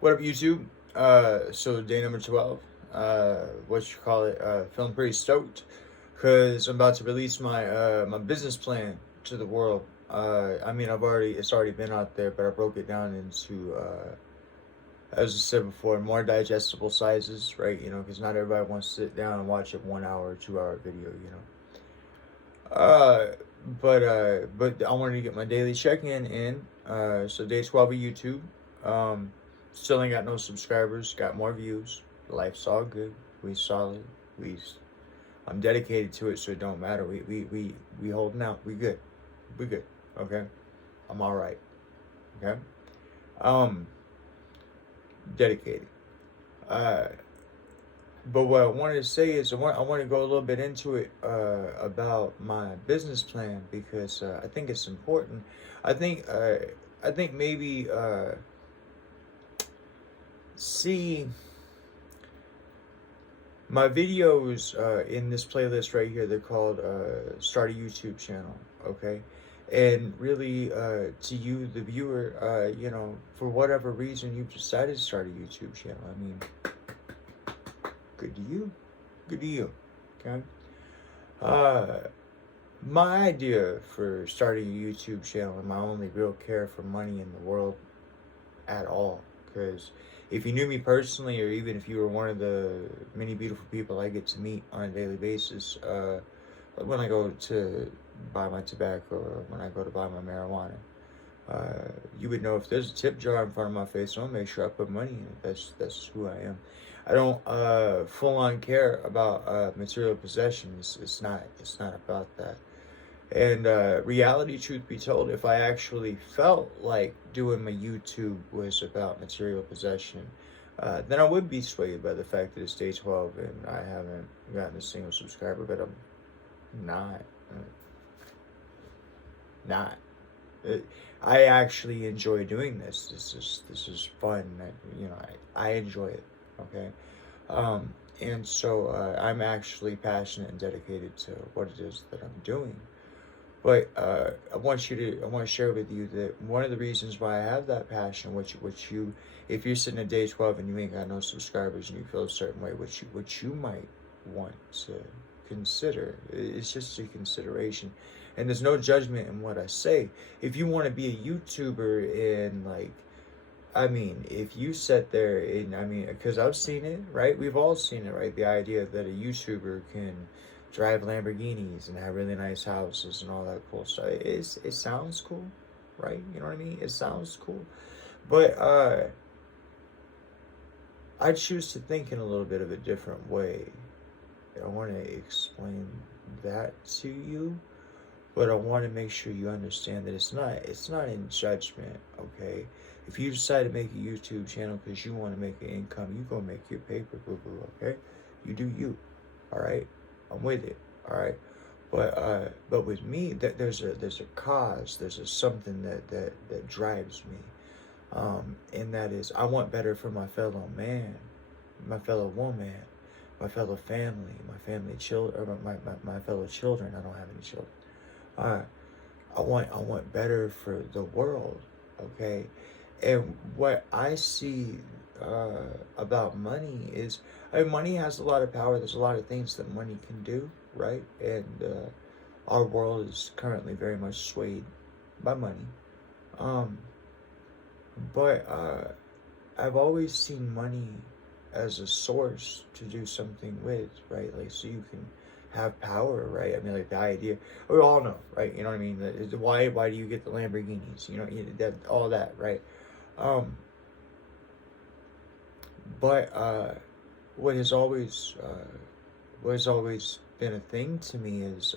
What up, YouTube? So day number 12. What you call it? Feeling pretty stoked because I'm about to release my business plan to the world. I mean, it's already been out there, but I broke it down into as I said before, more digestible sizes, right? Because not everybody wants to sit down and watch a 1 hour or 2 hour video. Uh, but I wanted to get my daily check-in in. So day 12 of YouTube. Um, Still ain't got no subscribers. Got more views. Life's all good. We solid. We. I'm dedicated to it, so it don't matter. We holding out. We good. We good. Okay. I'm all right. Okay. Um, Dedicated. Uh, But what I wanted to say is I want to go a little bit into it about my business plan because I think it's important. I think uh, I think maybe see my videos in this playlist right here. They're called "Start a YouTube Channel." Okay, and really to you, the viewer, for whatever reason you've decided to start a YouTube channel. I mean, good to you. Good to you. Okay. Uh, my idea for starting a YouTube channel and my only real care for money in the world at all, because if you knew me personally, or even if you were one of the many beautiful people I get to meet on a daily basis, when I go to buy my tobacco or when I go to buy my marijuana, you would know if there's a tip jar in front of my face, I'll make sure I put money in it. That's who I am. I don't full on care about material possessions. It's not about that. And reality, truth be told, if I actually felt like doing my YouTube was about material possession, then I would be swayed by the fact that it's day 12 and I haven't gotten a single subscriber, but I'm not. Not. It, I actually enjoy doing this. This is fun. I enjoy it. Okay. And so I'm actually passionate and dedicated to what it is that I'm doing. But I want to share with you that one of the reasons why I have that passion, if you're sitting at day 12 and you ain't got no subscribers and you feel a certain way, which you might want to consider, it's just a consideration, and there's no judgment in what I say. If you want to be a YouTuber and like, I mean, if you sit there and I mean, because I've seen it, right? We've all seen it, right? The idea that a YouTuber can drive Lamborghinis and have really nice houses and all that cool stuff. It sounds cool, right? You know what I mean? It sounds cool. But I choose to think in a little bit of a different way. I want to explain that to you, but I want to make sure you understand that it's not in judgment, okay? If you decide to make a YouTube channel because you want to make an income, you go make your paper, boo boo, okay? You do you, all right? I'm with it, all right. But with me, that there's a cause, there's a something that drives me, and that is I want better for my fellow man, my fellow woman, my fellow family, my family children, or my fellow children. I don't have any children. Uh, I want better for the world, okay? And what I see about money is, I mean, money has a lot of power. There's a lot of things that money can do, right? And our world is currently very much swayed by money. Um, but I've always seen money as a source to do something with, right? Like, so you can have power, right? I mean, like the idea, we all know, right? You know what I mean? Why do you get the Lamborghinis? That all that, right? Um, but what has always been a thing to me is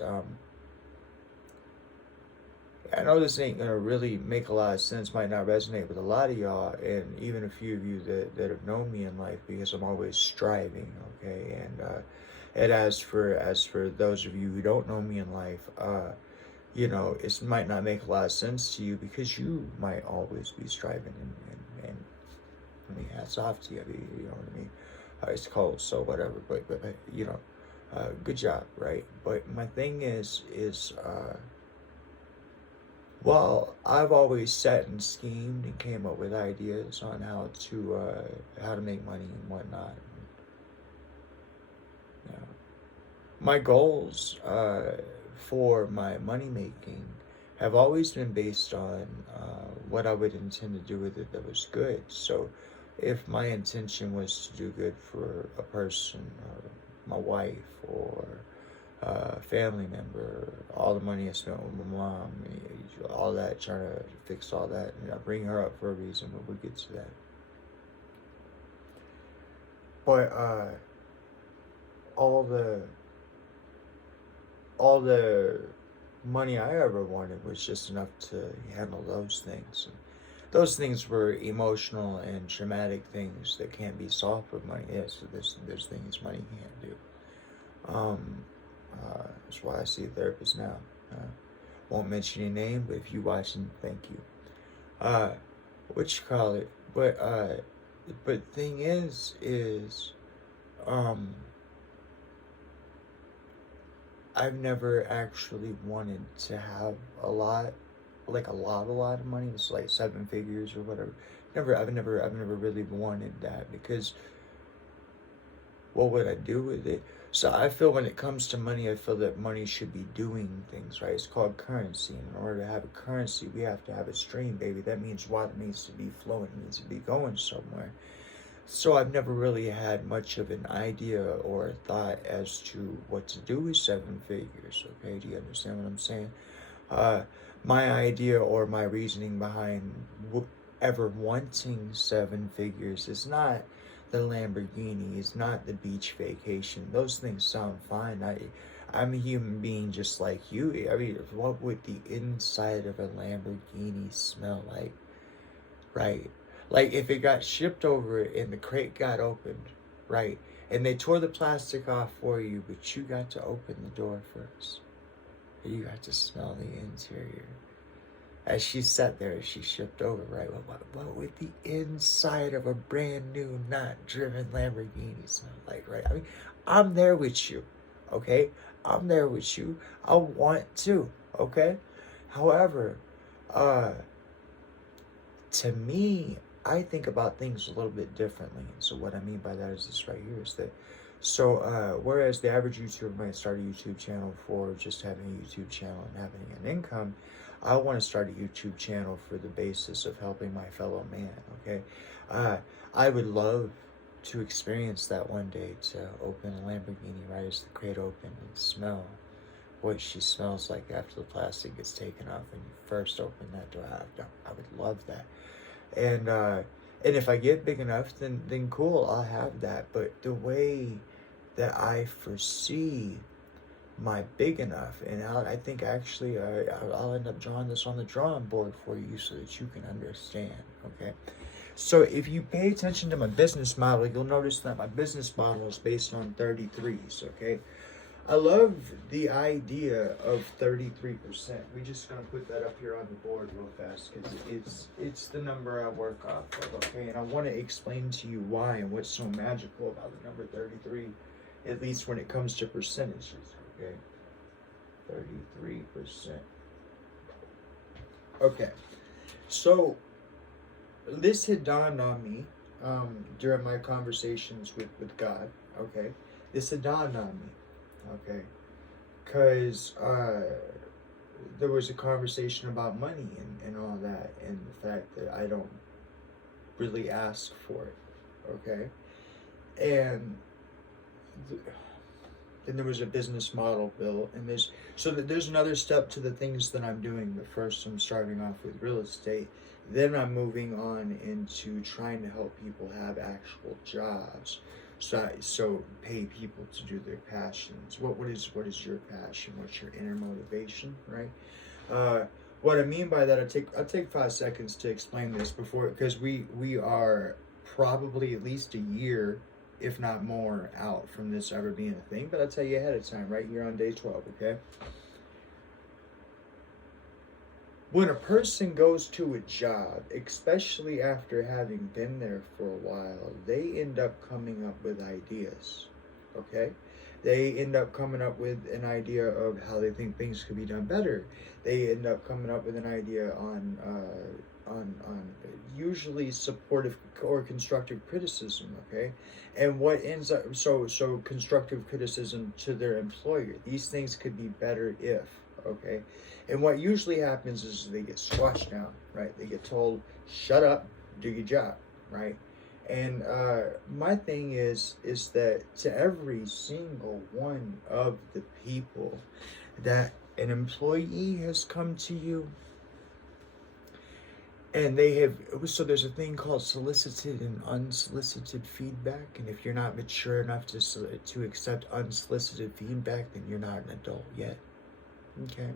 I know this ain't gonna really make a lot of sense, might not resonate with a lot of y'all, and even a few of you that have known me in life, because I'm always striving, okay? And as for those of you who don't know me in life, it might not make a lot of sense to you because you might always be striving, and I mean, hats off to you. You know what I mean? It's cold, so whatever. But good job, right? But my thing is Well, I've always sat and schemed and came up with ideas on how to make money and whatnot. You know, my goals for my money making have always been based on what I would intend to do with it that was good. So, if my intention was to do good for a person or my wife or family member, all the money I spent with my mom, all that, trying to fix all that, and I bring her up for a reason, but we'll get to that. But all the all the money I ever wanted was just enough to handle those things. And those things were emotional and traumatic things that can't be solved with money. Yes, there's things money can't do. That's why I see a therapist now. Won't mention your name, but if you watching, thank you. What you call it? But thing is, um, I've never actually wanted to have a lot, like a lot of money. It's like seven figures or whatever. I've never really wanted that because what would I do with it? So I feel when it comes to money, I feel that money should be doing things, right? It's called currency. And in order to have a currency, we have to have a stream, baby. That means water needs to be flowing, needs to be going somewhere. So I've never really had much of an idea or a thought as to what to do with seven figures. Okay, do you understand what I'm saying? Uh, my idea or my reasoning behind ever wanting seven figures is not the Lamborghini, it's not the beach vacation. Those things sound fine. I'm a human being just like you. I mean, what would the inside of a Lamborghini smell like, right? Like if it got shipped over and the crate got opened, right? And they tore the plastic off for you, but you got to open the door first. You got to smell the interior. As she sat there, as she shipped over, right? What would the inside of a brand new, not driven Lamborghini smell like, right? I mean, I'm there with you, okay? I'm there with you. I want to, okay? However, to me, I think about things a little bit differently. So what I mean by that is this right here is that, so whereas the average YouTuber might start a YouTube channel for just having a YouTube channel and having an income, I want to start a YouTube channel for the basis of helping my fellow man, okay? I would love to experience that one day, to open a Lamborghini right as the crate open and smell what she smells like after the plastic gets taken off when you first open that door. I would love that. And if I get big enough, then cool, I'll have that. But the way that I foresee my big enough, and I think actually I'll end up drawing this on the drawing board for you so that you can understand, okay? So if you pay attention to my business model, you'll notice that my business model is based on 33s, okay? I love the idea of 33%. We just gonna put that up here on the board real fast because it's the number I work off of, okay? And I want to explain to you why and what's so magical about the number 33, at least when it comes to percentages, okay? 33%. Okay, so this had dawned on me during my conversations with God, okay? This had dawned on me. Okay, because there was a conversation about money and all that, and the fact that I don't really ask for it, okay? And then there was a business model built, and there's another step to the things that I'm doing. But first, I'm starting off with real estate. Then I'm moving on into trying to help people have actual jobs. So pay people to do their passions. What is your passion? What's your inner motivation, right? What I mean by that, I'll take 5 seconds to explain this before, because we are probably at least a year, if not more, out from this ever being a thing. But I'll tell you ahead of time, right? You're on day 12, okay? When a person goes to a job, especially after having been there for a while, they end up coming up with ideas, okay? They end up coming up with an idea of how they think things could be done better. They end up coming up with an idea on usually supportive or constructive criticism. Okay, and what ends up so constructive criticism to their employer. These things could be better if. Okay, and what usually happens is they get squashed down. Right, they get told, "Shut up, do your job." Right. And my thing is that to every single one of the people that an employee has come to you and they have, so there's a thing called solicited and unsolicited feedback, and if you're not mature enough to accept unsolicited feedback, then you're not an adult yet. Okay.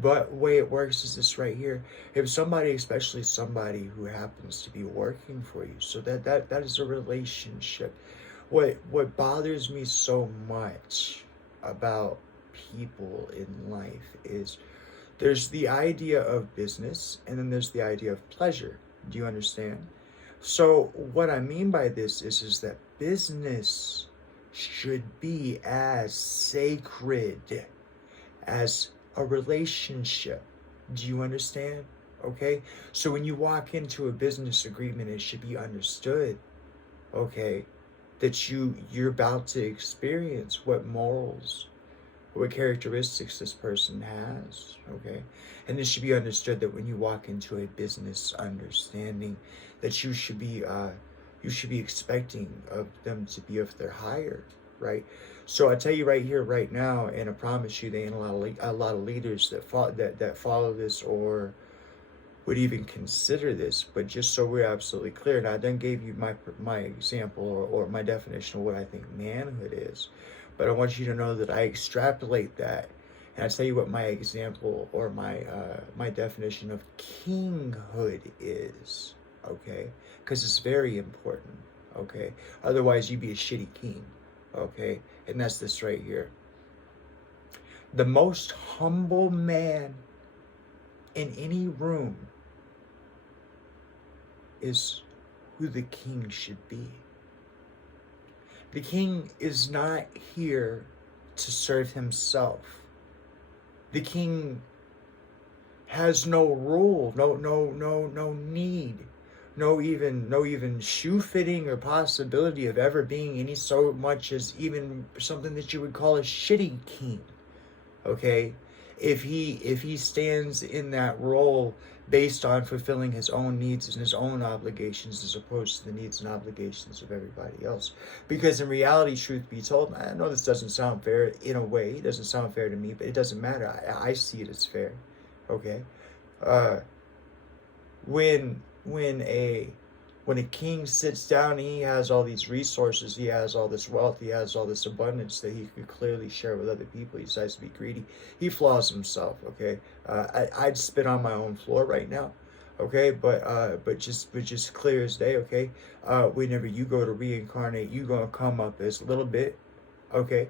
But the way it works is this right here. If somebody, especially somebody who happens to be working for you, so that is a relationship. What bothers me so much about people in life is there's the idea of business and then there's the idea of pleasure. Do you understand? So what I mean by this is that business should be as sacred as a relationship. Do you understand? Okay? So when you walk into a business agreement, it should be understood, okay, that you're about to experience what morals, what characteristics this person has, okay? And it should be understood that when you walk into a business understanding, that you should be expecting of them to be of their higher, right? So I tell you right here, right now, and I promise you, there ain't a lot of leaders that follow this or would even consider this. But just so we're absolutely clear, and I then gave you my example or my definition of what I think manhood is. But I want you to know that I extrapolate that, and I tell you what my example or my definition of kinghood is. Okay, because it's very important. Okay, otherwise you'd be a shitty king. Okay, and that's this right here. The most humble man in any room is who the king should be. The king is not here to serve himself. The king has no rule, no need, no even shoe fitting or possibility of ever being any so much as even something that you would call a shitty king. Okay? If he stands in that role based on fulfilling his own needs and his own obligations as opposed to the needs and obligations of everybody else. Because in reality, truth be told, I know this doesn't sound fair in a way. It doesn't sound fair to me, but it doesn't matter. I see it as fair. Okay? When a king sits down and he has all these resources, he has all this wealth, he has all this abundance that he could clearly share with other people, he decides to be greedy, he flaws himself. Okay, I'd spit on my own floor right now. Okay, but just clear as day. Okay, whenever you go to reincarnate, you gonna come up as a little bit. Okay,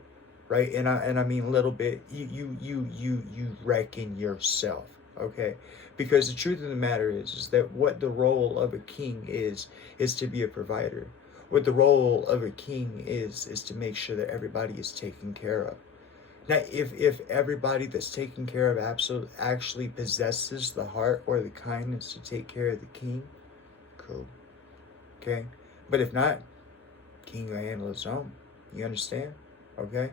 right, and I mean little bit. You reckon yourself. Okay, because the truth of the matter is that what the role of a king is to be a provider. What the role of a king is to make sure that everybody is taken care of. Now, if everybody that's taken care of actually possesses the heart or the kindness to take care of the king, cool. Okay, but if not, king will handle his own. You understand? Okay,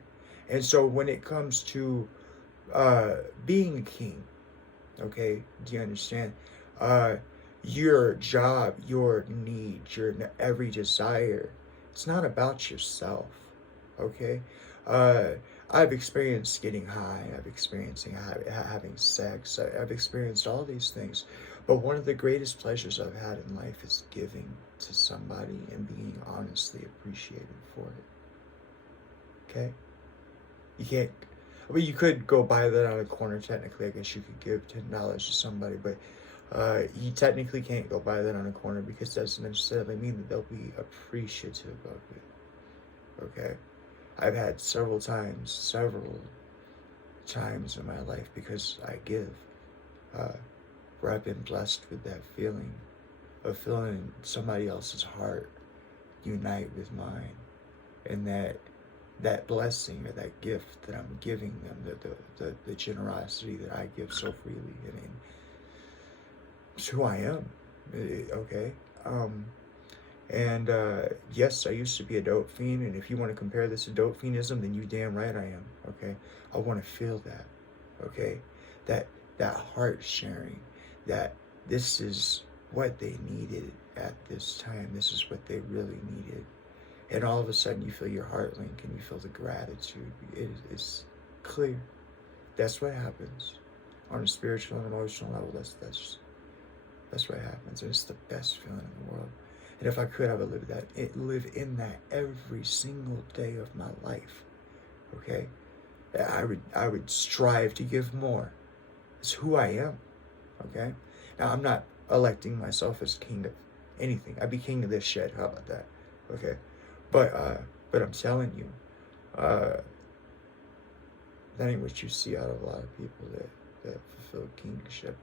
and so when it comes to being a king, okay, do you understand? Your job, your needs, your every desire, it's not about yourself, okay? I've experienced getting high, I've experienced having sex, I've experienced all these things, but one of the greatest pleasures I've had in life is giving to somebody and being honestly appreciated for it, okay? You can't, well, you could go buy that on a corner, technically. I guess you could give $10 to somebody, but you technically can't go buy that on a corner because that doesn't necessarily mean that they'll be appreciative of it. Okay? I've had several times in my life because I give, where I've been blessed with that feeling of feeling somebody else's heart unite with mine, and that that blessing or that gift that I'm giving them, the generosity that I give so freely. I mean, it's who I am, okay? And yes, I used to be a dope fiend, and if you want to compare this to dope fiendism, then you damn right I am, okay? I want to feel that, okay? That heart sharing, that this is what they needed at this time. This is what they really needed. And all of a sudden you feel your heart link and you feel the gratitude. It is clear. That's what happens on a spiritual and emotional level. That's what happens. And it's the best feeling in the world. And if I could, I would live in that every single day of my life. Okay? I would strive to give more. It's who I am. Okay? Now I'm not electing myself as king of anything. I'd be king of this shit. How about that? Okay? But I'm telling you, that ain't what you see out of a lot of people that fulfill kingship.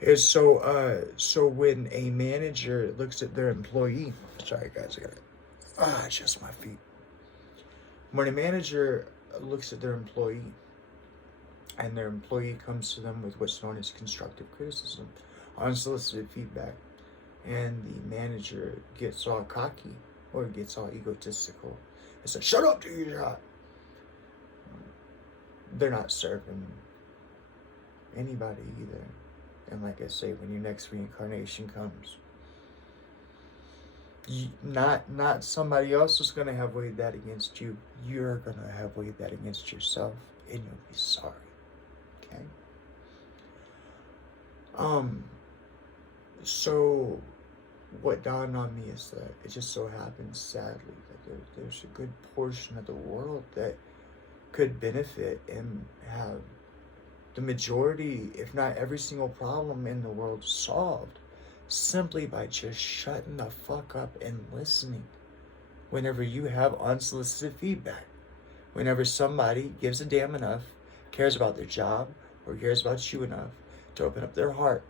Is so when a manager looks at their employee, sorry guys, I gotta adjust my feet. When a manager looks at their employee and their employee comes to them with what's known as constructive criticism, unsolicited feedback, and the manager gets all cocky or gets all egotistical and says, "Shut up, do your job," they're not serving anybody either. And like I say, when your next reincarnation comes, not somebody else is going to have weighed that against you. You're going to have weighed that against yourself, and you'll be sorry. Okay? So what dawned on me is that it just so happens, sadly, that there's a good portion of the world that could benefit and have the majority, if not every single problem in the world solved simply by just shutting the fuck up and listening whenever you have unsolicited feedback. Whenever somebody gives a damn enough, cares about their job, or cares about you enough to open up their heart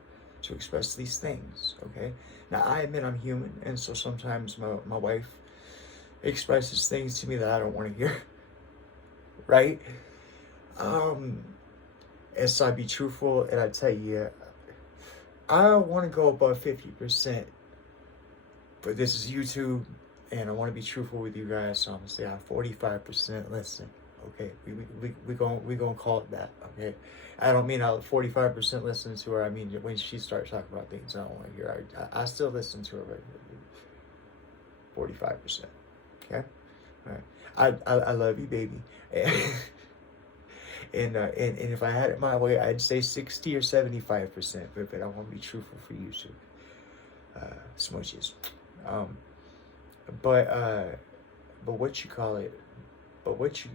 to express these things, okay? Now, I admit I'm human, and so sometimes my wife expresses things to me that I don't want to hear, right? And so I'd be truthful, and I'd tell you, I want to go above 50%, but this is YouTube, and I want to be truthful with you guys, so I'm going to say I'm 45% listen, okay? We gonna call it that, okay? I don't mean I'll 45% listen to her. I mean, when she starts talking about things I don't want to hear, I still listen to her, but 45%, okay? All right. I love you, baby. And if I had it my way, I'd say 60 or 75%, but I want to be truthful for you, so smooches. But what you call it? But what you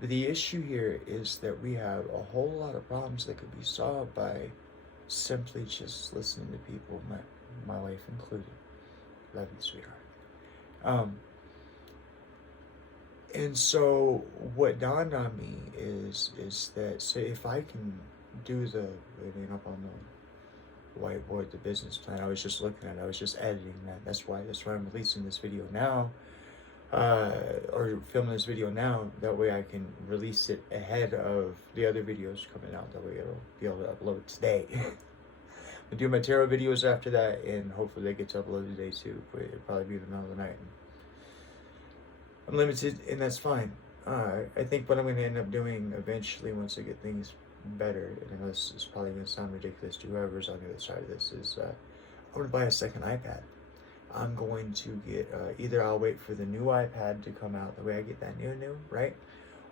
the issue here is that we have a whole lot of problems that could be solved by simply just listening to people, my wife included. Love you, sweetheart. And so what dawned on me is that, say, if I can do up on the whiteboard, the business plan, I was just looking at it, I was just editing that. That's why I'm releasing this video now, or filming this video now. That way I can release it ahead of the other videos coming out. That way it'll be able to upload today. I'll do my tarot videos after that, and hopefully they get to upload today too. But it'll probably be in the middle of the night. I'm limited, and that's fine. I think what I'm going to end up doing eventually, once I get things better, and I know this is probably going to sound ridiculous to whoever's on the other side of this, is I'm going to buy a second iPad. I'm going to get, either I'll wait for the new iPad to come out, the way I get that new, right?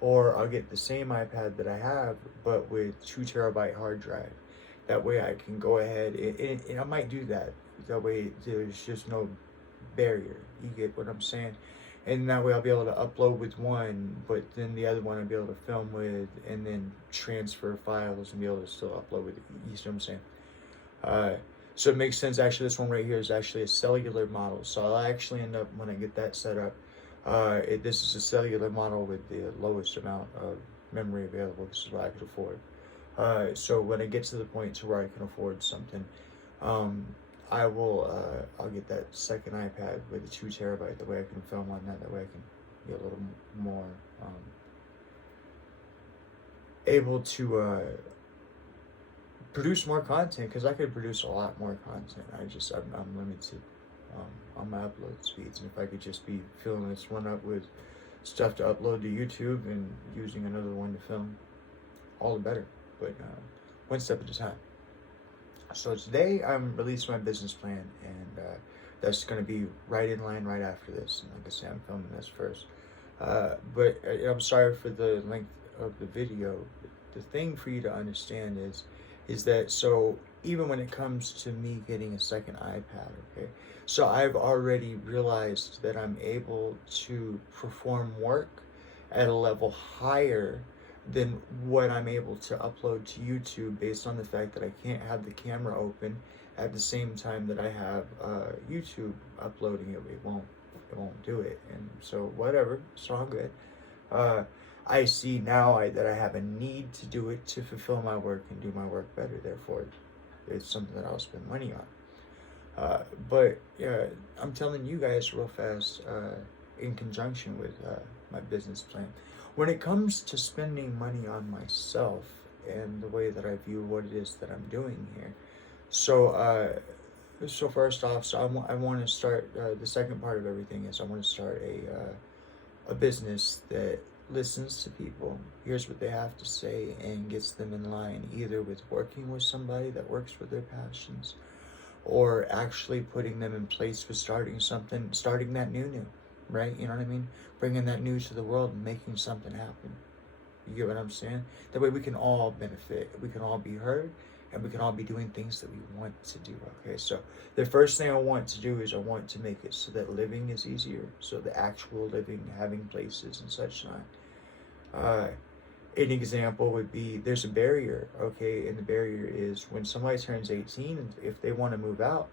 Or I'll get the same iPad that I have, but with 2 terabyte hard drive. That way I can go ahead, and I might do that. That way there's just no barrier. You get what I'm saying? And that way I'll be able to upload with one, but then the other one I'll be able to film with, and then transfer files and be able to still upload with it. You see what I'm saying? So it makes sense. Actually, this one right here is actually a cellular model. So I'll actually end up, when I get that set up, this is a cellular model with the lowest amount of memory available. This is what I could afford. So when I get to the point to where I can afford something, I'll get that second iPad with a 2 terabyte. That way I can film on that. That way I can be a little more able to produce more content, because I could produce a lot more content. I'm limited on my upload speeds, and if I could just be filling this one up with stuff to upload to YouTube and using another one to film, all the better. But one step at a time. So today I'm releasing my business plan, and that's going to be right in line right after this. And like I said, I'm filming this first. But I'm sorry for the length of the video. The thing for you to understand is that, so even when it comes to me getting a second iPad, okay, so I've already realized that I'm able to perform work at a level higher than what I'm able to upload to YouTube, based on the fact that I can't have the camera open at the same time that I have YouTube uploading it. It won't do it, and so whatever, it's all good. I see now that I have a need to do it to fulfill my work and do my work better. Therefore, it's something that I'll spend money on. But I'm telling you guys real fast, in conjunction with my business plan, when it comes to spending money on myself and the way that I view what it is that I'm doing here. So first off, I want to start, the second part of everything is I want to start a business that listens to people, hears what they have to say, and gets them in line, either with working with somebody that works with their passions, or actually putting them in place with starting that new, right? You know what I mean? Bringing that new to the world and making something happen. You get what I'm saying? That way we can all benefit, we can all be heard, and we can all be doing things that we want to do, okay? So the first thing I want to do is I want to make it so that living is easier, so the actual living, having places and such not. An example would be, there's a barrier, okay? And the barrier is when somebody turns 18, and if they want to move out,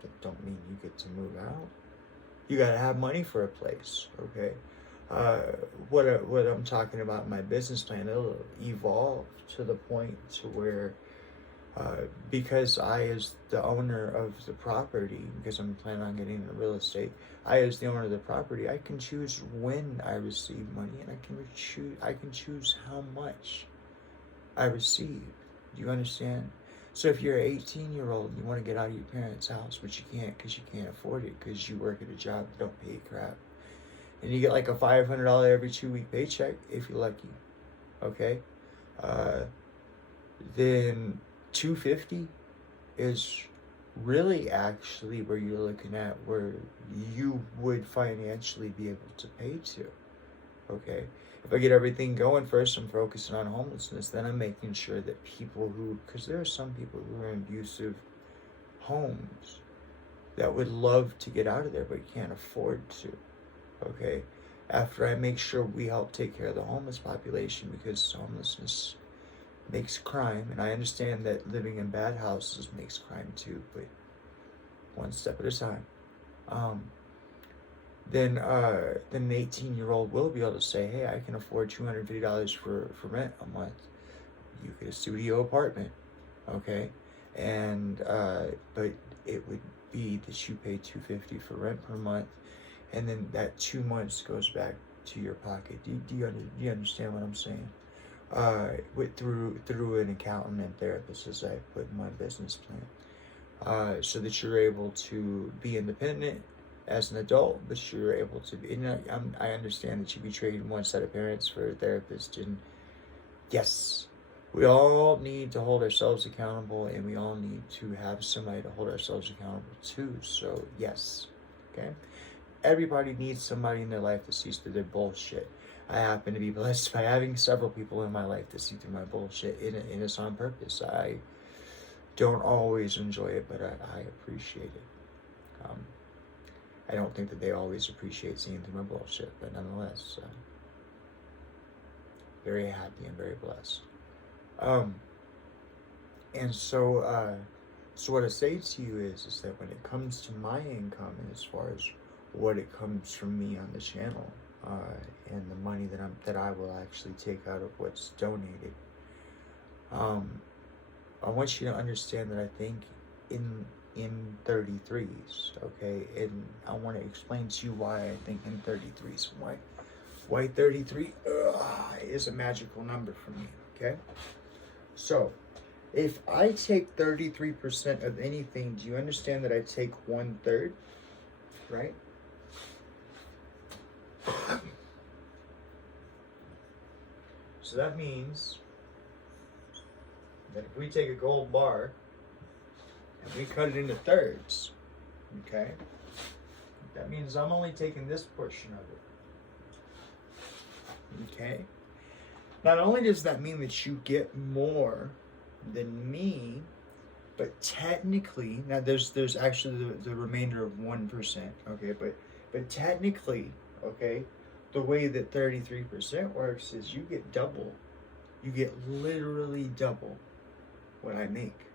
that don't mean you get to move out. You got to have money for a place, okay? What I'm talking about in my business plan, it'll evolve to the point to where, because I, as the owner of the property, because I'm planning on getting into real estate, I, as the owner of the property, I can choose when I receive money, and I can choose how much I receive. Do you understand? So if you're an 18-year-old and you want to get out of your parents' house, but you can't because you can't afford it, because you work at a job that don't pay crap, and you get like a $500 every 2-week paycheck, if you're lucky, okay, then $250 is really actually where you're looking at where you would financially be able to pay to, okay? If I get everything going first, I'm focusing on homelessness, then I'm making sure that people because there are some people who are in abusive homes that would love to get out of there but can't afford to, okay? After I make sure we help take care of the homeless population, because homelessness makes crime, and I understand that living in bad houses makes crime too, but one step at a time. Then an 18-year-old will be able to say, hey, I can afford $250 for rent a month. You get a studio apartment, okay? And but it would be that you pay $250 for rent per month, and then that 2 months goes back to your pocket. Do you understand what I'm saying? Through an accountant and therapist, as I put in my business plan, so that you're able to be independent as an adult, but you're able to be. I understand that you betrayed one set of parents for a therapist, and yes, we all need to hold ourselves accountable, and we all need to have somebody to hold ourselves accountable to. So yes, okay. Everybody needs somebody in their life that sees through their bullshit. I happen to be blessed by having several people in my life that see through my bullshit, and it's on purpose. I don't always enjoy it, but I appreciate it. I don't think that they always appreciate seeing through my bullshit, but nonetheless, very happy and very blessed. And so what I say to you is that when it comes to my income, and as far as what it comes from me on the channel, and the money that I will actually take out of what's donated, I want you to understand that I think in 33s, okay? And I want to explain to you why I think in 33s. Why 33 is a magical number for me, okay? So, if I take 33% of anything, do you understand that I take 1/3, right? So that means that if we take a gold bar and we cut it into thirds, okay, that means I'm only taking this portion of it, okay? Not only does that mean that you get more than me, but technically, now there's actually the remainder of 1%, okay, but technically, okay, the way that 33% works is you get double. You get literally double what I make.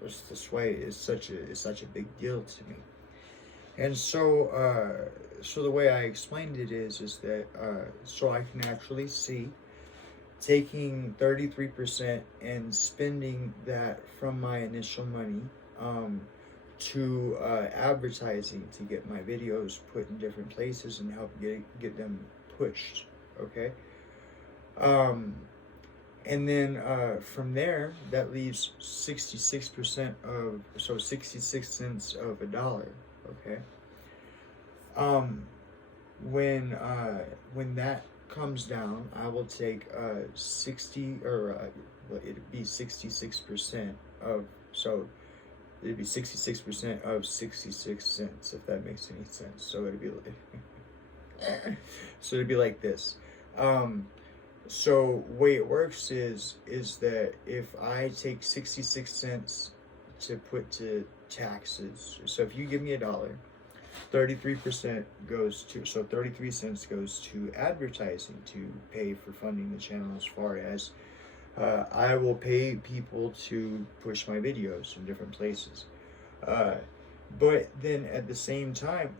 This way is such a big deal to me. And so so the way I explained it is that so I can actually see taking 33% and spending that from my initial money to advertising to get my videos put in different places and help get them pushed, okay? And then from there, that leaves 66% of, so 66 cents of a dollar, okay? When that comes down, I will take 60, or it'd be 66% of, so it'd be 66% of 66 cents, if that makes any sense. So it'd be like, so it'd be like this. So way it works is that if I take 66 cents to put to taxes, so if you give me $1, 33% goes to, so 33 cents goes to advertising to pay for funding the channel, as far as I will pay people to push my videos in different places. But then at the same time,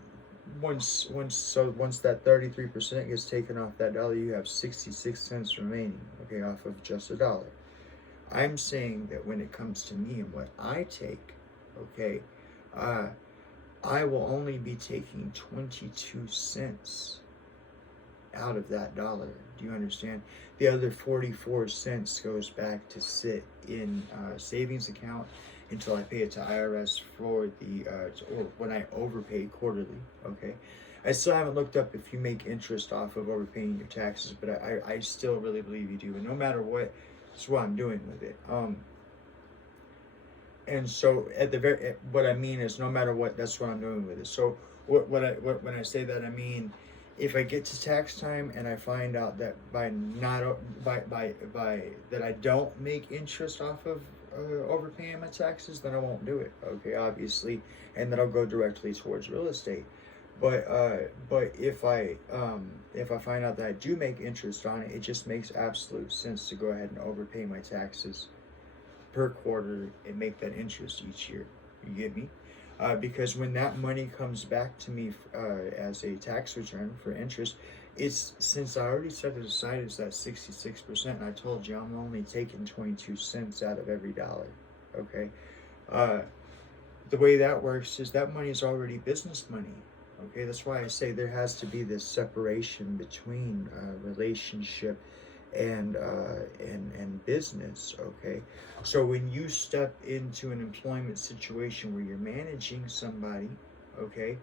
once that 33% gets taken off that dollar, you have 66 cents remaining, okay, off of just $1. I'm saying that when it comes to me and what I take, okay, I will only be taking 22 cents out of that dollar. Do you understand? The other 44 cents goes back to sit in a savings account until I pay it to IRS for the, or when I overpay quarterly, okay? I still haven't looked up if you make interest off of overpaying your taxes, but I still really believe you do. And no matter what, that's what I'm doing with it. And so what I mean is, no matter what, that's what I'm doing with it. So when I say that, I mean, if I get to tax time and I find out that by that I don't make interest off of overpaying my taxes, then I won't do it, okay, obviously, and then I'll go directly towards real estate. But if I find out that I do make interest on it, it just makes absolute sense to go ahead and overpay my taxes per quarter and make that interest each year. You get me? Because when that money comes back to me as a tax return for interest, it's, since I already set it aside as that 66%, and I told you I'm only taking 22 cents out of every dollar, okay? The way that works is that money is already business money, okay? That's why I say there has to be this separation between relationship and business, okay? So when you step into an employment situation where you're managing somebody, okay,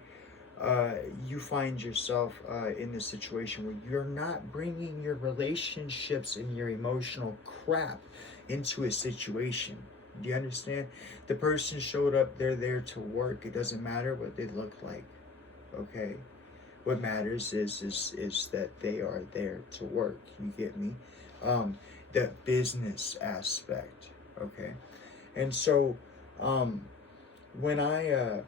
you find yourself in this situation where you're not bringing your relationships and your emotional crap into a situation. Do you understand? The person showed up, they're there to work. It doesn't matter what they look like, okay? What matters is that they are there to work. You get me? The business aspect, okay? And so when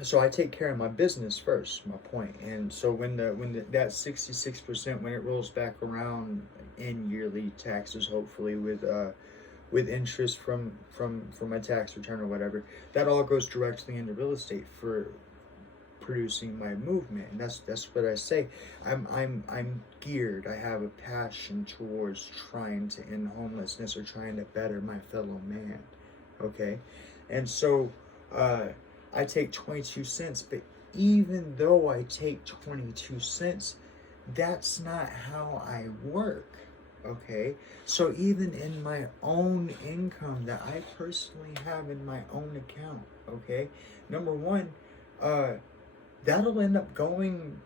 so I take care of my business first, my point. And so when that 66%, when it rolls back around in yearly taxes, hopefully with interest from my tax return or whatever, that all goes directly into real estate for producing my movement. And that's what I say. I'm geared. I have a passion towards trying to end homelessness or trying to better my fellow man. Okay, and so I take 22 cents, but even though I take 22 cents, that's not how I work. Okay, so even in my own income that I personally have in my own account, okay, number one, uh, that'll end up going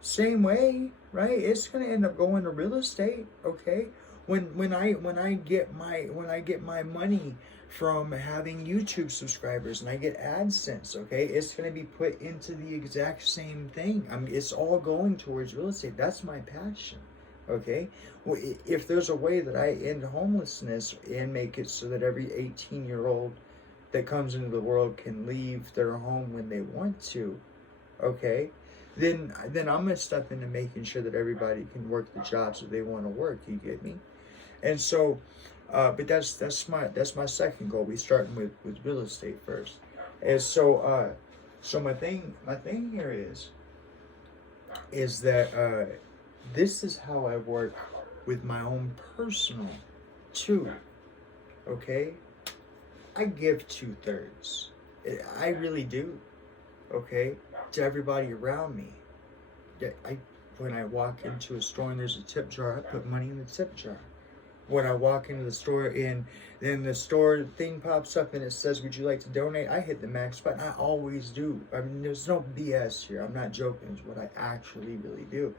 same way, right? It's gonna end up going to real estate, okay? When I get my money from having YouTube subscribers and I get AdSense, okay, it's gonna be put into the exact same thing. I mean, it's all going towards real estate. That's my passion, okay? Well, if there's a way that I end homelessness and make it so that every 18-year-old that comes into the world can leave their home when they want to, okay, then I'm gonna step into making sure that everybody can work the jobs that they want to work. You get me? And so, but that's my second goal. We starting with real estate first, and so my thing here is that this is how I work with my own personal too. Okay, I give 2/3. I really do. Okay, to everybody around me. When I walk into a store and there's a tip jar, I put money in the tip jar. When I walk into the store and then the store thing pops up and it says, "Would you like to donate?" I hit the max button. I always do. I mean, there's no BS here. I'm not joking. It's what I actually really do.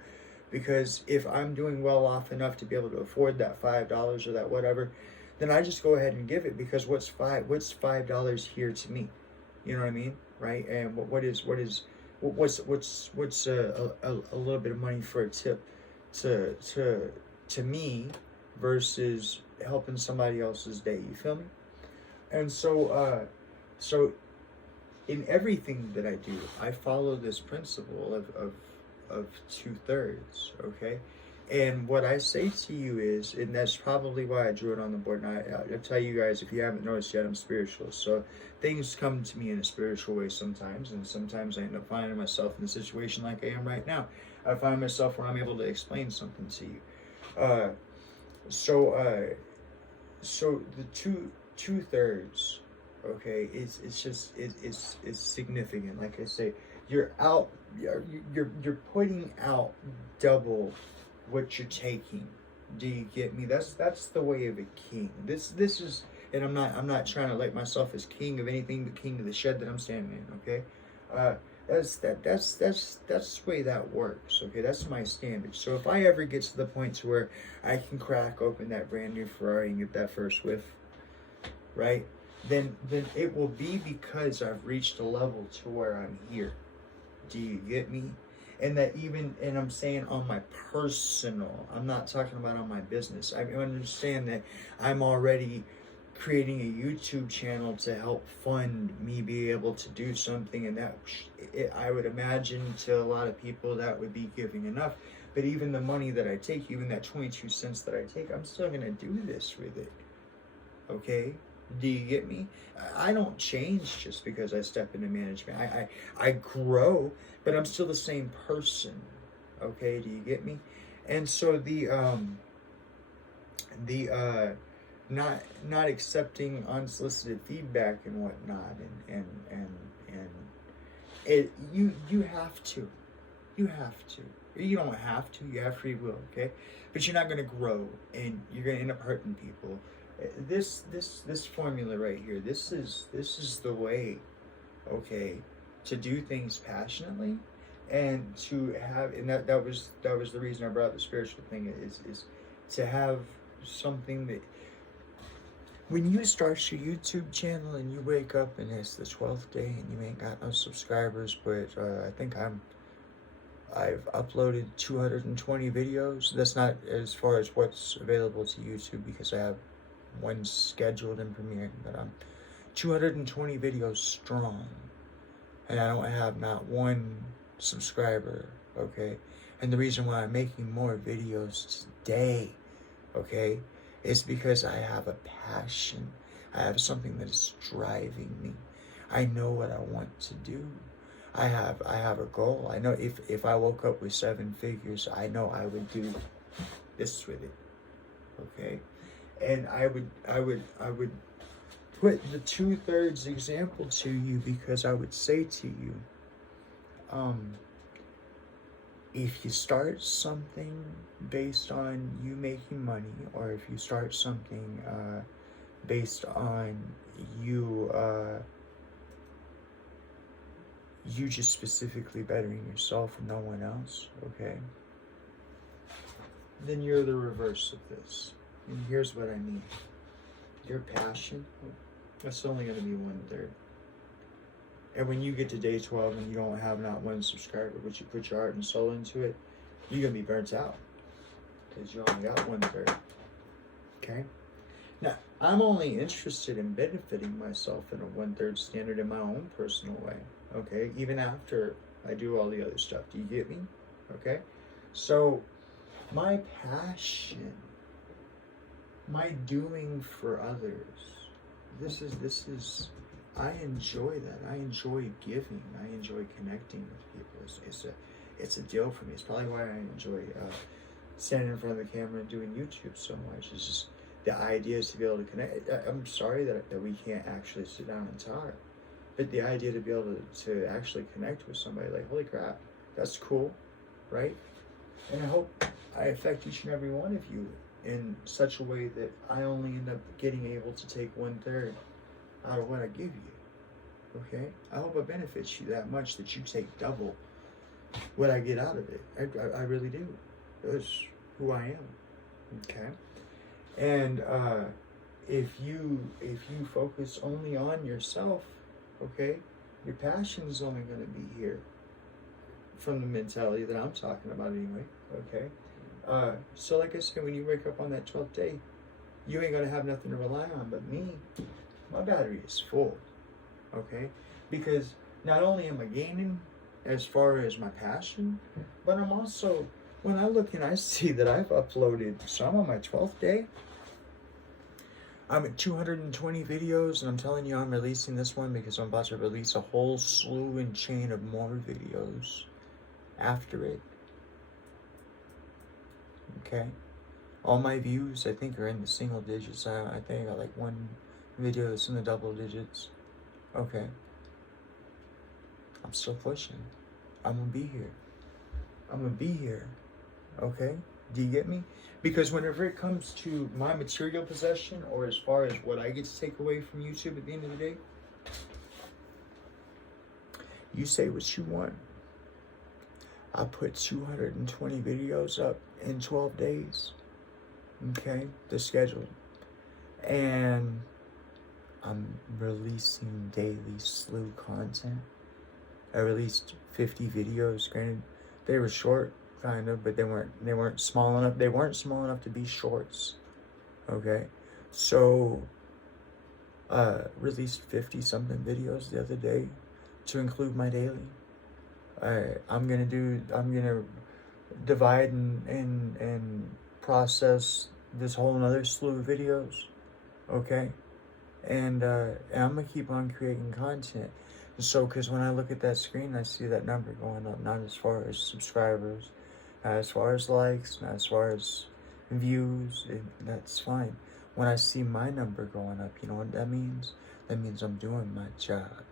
Because if I'm doing well off enough to be able to afford that $5 or that whatever, then I just go ahead and give it, because what's $5 here to me? You know what I mean? Right? And what's a little bit of money for a tip to me versus helping somebody else's day? You feel me? And so in everything that I do, I follow this principle of 2/3. Okay. And what I say to you is, and that's probably why I drew it on the board. And I'll tell you guys, if you haven't noticed yet, I'm spiritual. So things come to me in a spiritual way sometimes. And sometimes I end up finding myself in a situation like I am right now. I find myself where I'm able to explain something to you. So the 2/3, okay, it's significant. Like I say, you're putting out double what you're taking. Do you get me? That's the way of a king. This is, and I'm not trying to like myself as king of anything but king of the shed that I'm standing in. Okay, that's the way that works. Okay, that's my standard. So if I ever get to the point to where I can crack open that brand new Ferrari and get that first whiff, right? Then it will be because I've reached a level to where I'm here. Do you get me? And I'm saying on my personal, I'm not talking about on my business. I understand that I'm already creating a YouTube channel to help fund me be able to do something, and I would imagine to a lot of people that would be giving enough. But even the money that I take, even that 22 cents that I take, I'm still gonna do this with it. Okay? Do you get me? I don't change just because I step into management. I grow, but I'm still the same person. Okay, do you get me? And so not accepting unsolicited feedback and whatnot, and it you have to. You don't have to. You have free will, okay? But you're not going to grow, and you're going to end up hurting people. This formula right here. This is the way, okay, to do things passionately, and to have, and that was the reason I brought up the spiritual thing, is to have something that when you start your YouTube channel and you wake up and it's the 12th day and you ain't got no subscribers, but I think I've uploaded 220 videos. That's not as far as what's available to YouTube, because I have one scheduled and premiering, but I'm 220 videos strong, and I don't have not one subscriber, okay? And the reason why I'm making more videos today, okay, is because I have a passion. I have something that is driving me. I know what I want to do. I have a goal. I know if I woke up with 7 figures, I know I would do this with it. Okay? And I would put the 2/3 example to you because I would say to you, if you start something based on you making money, or if you start something based on you you just specifically bettering yourself and no one else, okay, then you're the reverse of this. And here's what I mean. Your passion, that's only going to be 1/3. And when you get to day 12 and you don't have not one subscriber, but you put your heart and soul into it, you're going to be burnt out because you only got 1/3. Okay? Now, I'm only interested in benefiting myself in a 1/3 standard in my own personal way. Okay? Even after I do all the other stuff. Do you get me? Okay? So, my passion, my doing for others, this is I enjoy that. I enjoy giving. I enjoy connecting with people. It's a deal for me. It's probably why I enjoy standing in front of the camera and doing YouTube so much. It's just the idea is to be able to connect. I'm sorry that we can't actually sit down and talk, but the idea to be able to actually connect with somebody, like, holy crap, that's cool, right? And I hope I affect each and every one of you in such a way that I only end up getting able to take 1/3 out of what I give you. Okay? I hope it benefits you that much that you take double what I get out of it. I really do. That's who I am. Okay? And if you focus only on yourself, okay, your passion is only going to be here from the mentality that I'm talking about anyway. Okay? So like I said, when you wake up on that 12th day, you ain't going to have nothing to rely on but me. My battery is full, okay? Because not only am I gaining as far as my passion, but I'm also, when I look and I see that I've uploaded some on my 12th day, I'm at 220 videos, and I'm telling you I'm releasing this one because I'm about to release a whole slew and chain of more videos after it, okay? All my views, I think, are in the single digits. I think I got like one video that's in the double digits. Okay. I'm still pushing. I'm gonna be here. I'm gonna be here. Okay? Do you get me? Because whenever it comes to my material possession, or as far as what I get to take away from YouTube at the end of the day, you say what you want. I put 220 videos up in 12 days. Okay? The schedule. And I'm releasing daily slew content. I released 50 videos. Granted, they were short, kind of, but they weren't small enough. They weren't small enough to be shorts. Okay, so released 50 something videos the other day to include my daily. I'm gonna divide and process this whole another slew of videos. Okay. And I'm going to keep on creating content. So, because when I look at that screen, I see that number going up, not as far as subscribers, not as far as likes, not as far as views, that's fine. When I see my number going up, you know what that means? That means I'm doing my job.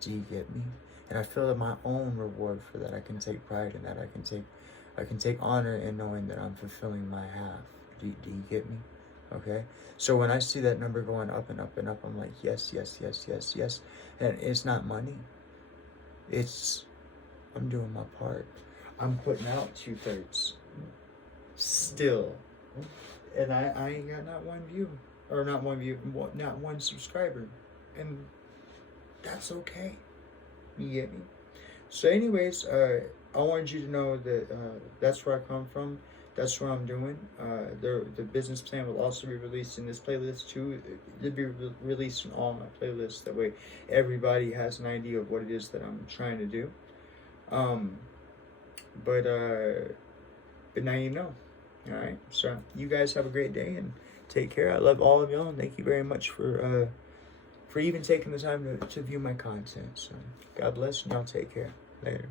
Do you get me? And I feel that my own reward for that. I can take pride in that. I can take honor in knowing that I'm fulfilling my half. Do you get me? Okay, so when I see that number going up and up and up, I'm like, yes, yes, yes, yes, yes. And it's not money. It's, I'm doing my part. I'm putting out 2/3 still. And I ain't got not one view. Or not one subscriber. And that's okay. You get me? So anyways, I wanted you to know that that's where I come from. That's what I'm doing. The business plan will also be released in this playlist too. It'll be released in all my playlists. That way everybody has an idea of what it is that I'm trying to do. But now you know. All right. So you guys have a great day and take care. I love all of y'all, and thank you very much for even taking the time to view my content. So God bless, and y'all take care. Later.